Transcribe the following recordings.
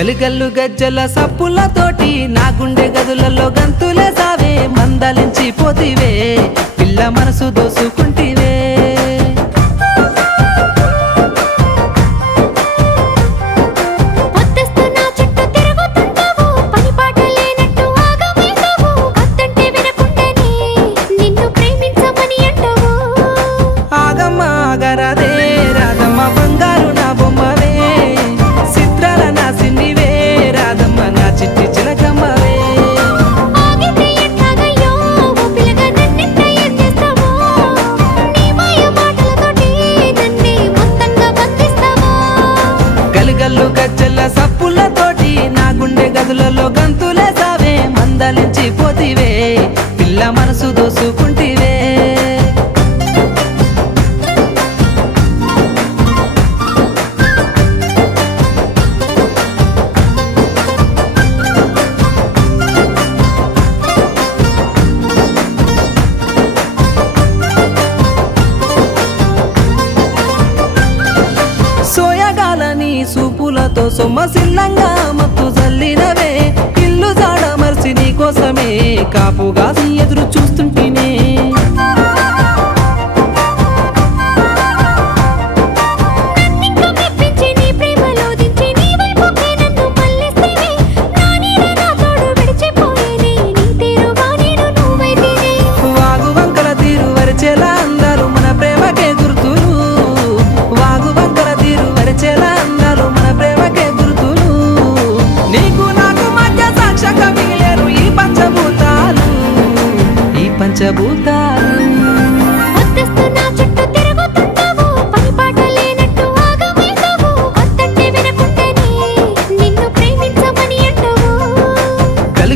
గలిగల్లు గజ్జల సప్పులతోటి నా గుండె గదులలో గంతులే సావే మందలించి పోతివే పిల్ల మనసు దోసుకుంటివే గల్లు గజ్జల సప్పులతోటి నా గుండె గదులలో గంతులే సావే మందలించి పోతివే పిల్ల మనసు దోసుకుంటివే సోయగాలని సూపులతో సొమ్మసిల్లంగా మత్తు జల్లినవే ఇల్లు జాడ మర్చి నీ కోసమే కాపుగాసి ఎదురు చూస్తుంటేనే వాగు వంకల తీరు వరిచేలా అందరూ మన ప్రేమకే గుర్తులు వాగు వంకల తీరు వరిచేలా అందరూ మన ప్రేమకే గుర్తులు నీకు నాకు మధ్య సాక్షక మిగిలేరు ఈ పంచభూతాలు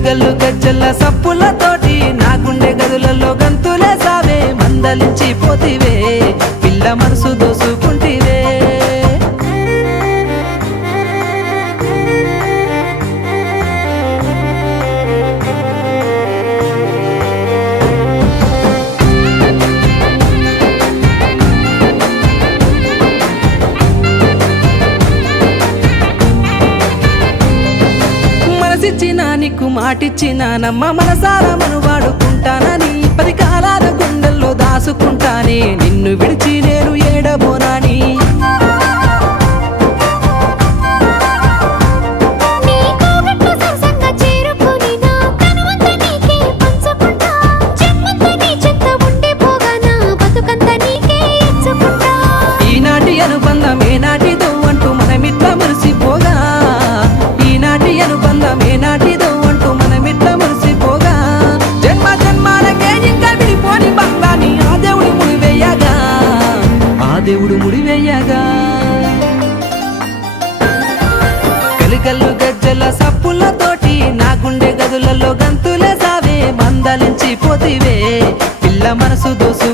గల్లు గజ్జల సప్పులతోటి నా గుండె గదులలో గంతులే సావే మందలించి పోతివే పిల్ల మనసు దోసుకుంటివే మనసిచ్చినా నీకు మాటిచ్చినా నమ్మ మనసారా మను వాడుకుంటానని 10 కాలాల గుండెల్లో దాసుకుంటానే నిన్ను విడిచి నేను ఏడబోనాని ఈనాటి అనుబంధం ఏనాటిదో అంటూ మనమిట్లా మురిసిపోగా ఈనాటి అనుబంధం ఏనాటిదో అంటూ మనమిట్లా మురిసిపోగా జన్మ జన్మాలకే ఇంకా విడిపోని బంధాన్ని ఆ దేవుడు ముడివేయగా గల్లు గజ్జల సప్పులతోటి నా గుండె గదులలో గంతులే సావే మందలించి పోతివే పిల్ల మనసు దోసు